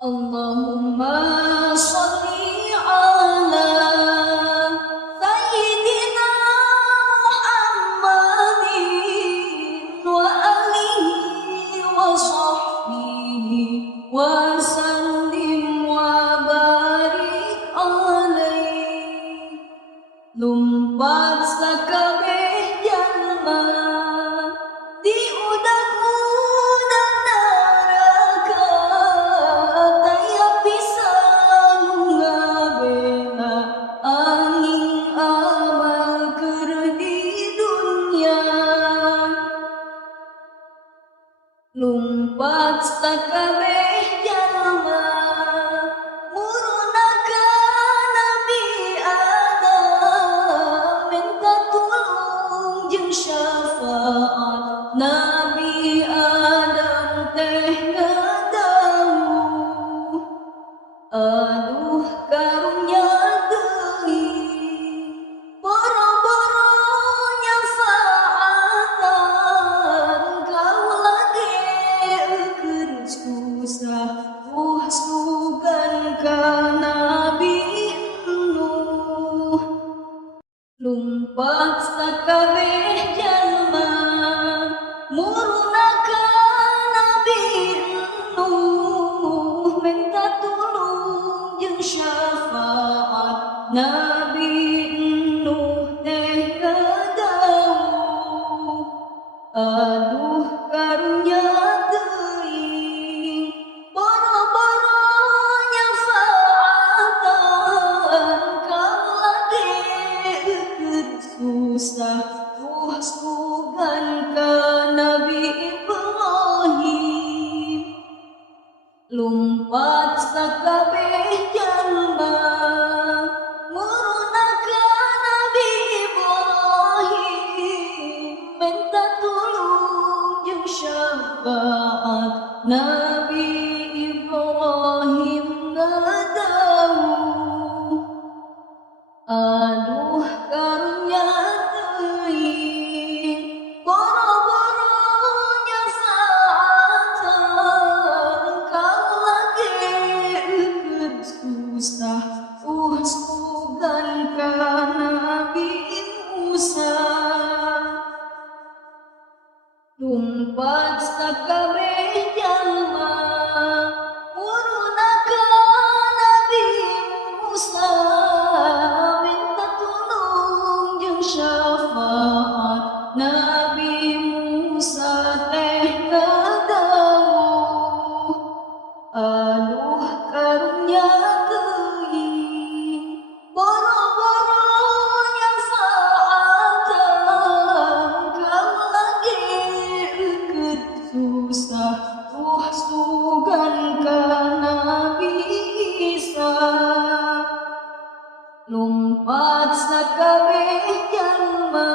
Allahumma sholli ala sayyidina Muhammadin wa alihi wa sahbihi wa sallim wa barik alaihi. Lumpat sakabeh jalma di udak-udak neraka, taya pisan ngabela angin amal keur di dunia. Lumpat sakabeh jalma murunakan Nabi Adam, minta tulung jeung syafaat Nabi Adam teh ngadawu. Aduh karunya teuing boro-boro nyafaatan, kaula ge keur susah sugan ka Nabi Nuh. Lumpat sakabeh jalma murunakan Nabi Nuh, minta tulung jeung syafaat Nabi Nuh teh ngadawu. Aduh karunya teuing boro-boro nyafaatan, kaula ge keur susah sugan ka Nabi Ibrahim. Lumpat sakabeh jalma murunakan Nabi Ibrahim, minta tulung jeung syafaat Nabi Ibrahim ngadawu. Aduh karunya teuing boro-boro nyafaatan, kaula ge keur susah sugan ka Nabi Musa. Lumpat sakabeh jalma murunakan Nabi Musa, minta tulung jeung syafaat Nabi Musa teh ngadawu. Aduh karunya teuing boro-boro nyafaatan, kaula ge keur susah sugan ka Nabi Isa. Lumpat sakabeh jalma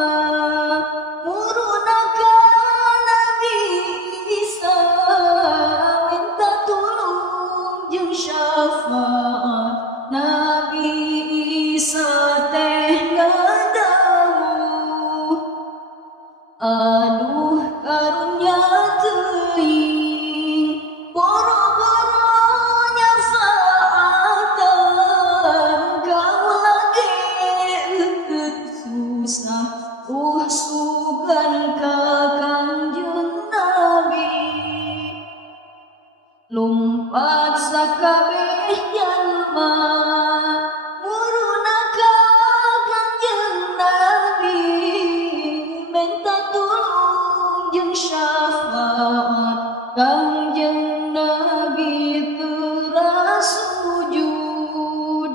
murunakan Nabi Isa, minta tulung jeung syafaat Nabi Isa teh ngadawu. Aduh karunya teuing boro-boro nyafaatan, kaula ge keur susah sugan ka Kanjeng Nabi. Lumpat sakabeh jalma murunakan Kanjeng Nabi, minta tulung jeung syafaat Kanjeng Nabi teuras sujud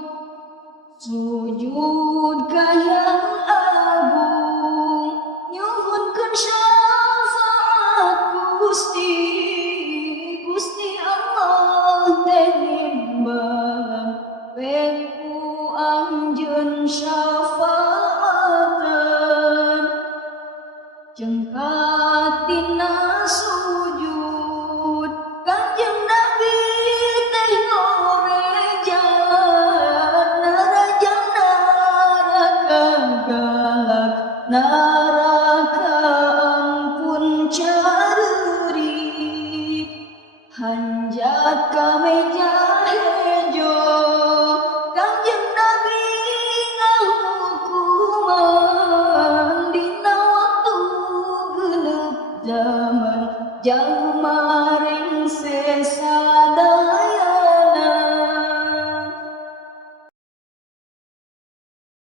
ka Yang Agung, nyuhunkeun syafaat Gusti Allah teh nimbalan Manjat ke meja hejo Kanjeng Nabi ngahukuman dina waktu genep zaman jalma